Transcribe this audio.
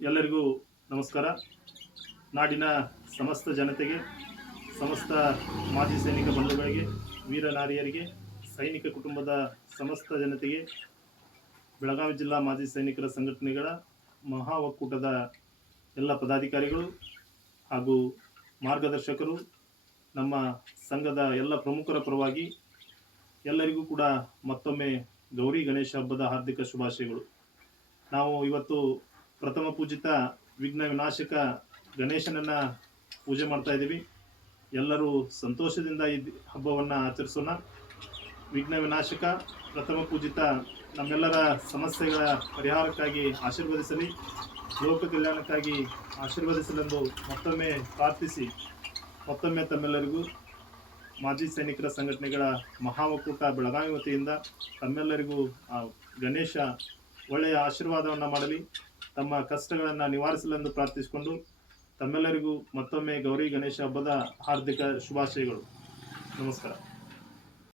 ಎಲ್ಲರಿಗೂ ನಮಸ್ಕಾರ. ನಾಡಿನ ಸಮಸ್ತ ಜನತೆಗೆ, ಸಮಸ್ತ ಮಾಜಿ ಸೈನಿಕ ಬಂಧುಗಳಿಗೆ, ವೀರ ನಾರಿಯರಿಗೆ, ಸೈನಿಕ ಕುಟುಂಬದ ಸಮಸ್ತ ಜನತೆಗೆ, ಬೆಳಗಾವಿ ಜಿಲ್ಲಾ ಮಾಜಿ ಸೈನಿಕರ ಸಂಘಟನೆಗಳ ಮಹಾ ಒಕ್ಕೂಟದ ಎಲ್ಲ ಪದಾಧಿಕಾರಿಗಳು ಹಾಗೂ ಮಾರ್ಗದರ್ಶಕರು, ನಮ್ಮ ಸಂಘದ ಎಲ್ಲ ಪ್ರಮುಖರ ಪರವಾಗಿ ಎಲ್ಲರಿಗೂ ಕೂಡ ಮತ್ತೊಮ್ಮೆ ಗೌರಿ ಗಣೇಶ ಹಬ್ಬದ ಹಾರ್ದಿಕ ಶುಭಾಶಯಗಳು. ನಾವು ಇವತ್ತು ಪ್ರಥಮ ಪೂಜಿತ ವಿಘ್ನ ವಿನಾಶಕ ಗಣೇಶನನ್ನು ಪೂಜೆ ಮಾಡ್ತಾ ಇದ್ದೀವಿ. ಎಲ್ಲರೂ ಸಂತೋಷದಿಂದ ಈ ಹಬ್ಬವನ್ನು ಆಚರಿಸೋಣ. ವಿಘ್ನ ವಿನಾಶಕ ಪ್ರಥಮ ಪೂಜಿತ ನಮ್ಮೆಲ್ಲರ ಸಮಸ್ಯೆಗಳ ಪರಿಹಾರಕ್ಕಾಗಿ ಆಶೀರ್ವದಿಸಲಿ, ಲೋಕ ಕಲ್ಯಾಣಕ್ಕಾಗಿ ಆಶೀರ್ವದಿಸಲೆಂದು ಮತ್ತೊಮ್ಮೆ ಪ್ರಾರ್ಥಿಸಿ, ಮತ್ತೊಮ್ಮೆ ತಮ್ಮೆಲ್ಲರಿಗೂ ಮಾಜಿ ಸೈನಿಕರ ಸಂಘಟನೆಗಳ ಮಹಾ ಒಕ್ಕೂಟ ಬೆಳಗಾವಿ ವತಿಯಿಂದ ತಮ್ಮೆಲ್ಲರಿಗೂ ಗಣೇಶ ಒಳ್ಳೆಯ ಆಶೀರ್ವಾದವನ್ನು ಮಾಡಲಿ, ತಮ್ಮ ಕಷ್ಟಗಳನ್ನು ನಿವಾರಿಸಲೆಂದು ಪ್ರಾರ್ಥಿಸಿಕೊಂಡು ತಮ್ಮೆಲ್ಲರಿಗೂ ಮತ್ತೊಮ್ಮೆ ಗೌರಿ ಗಣೇಶ ಹಬ್ಬದ ಹಾರ್ದಿಕ ಶುಭಾಶಯಗಳು. ನಮಸ್ಕಾರ.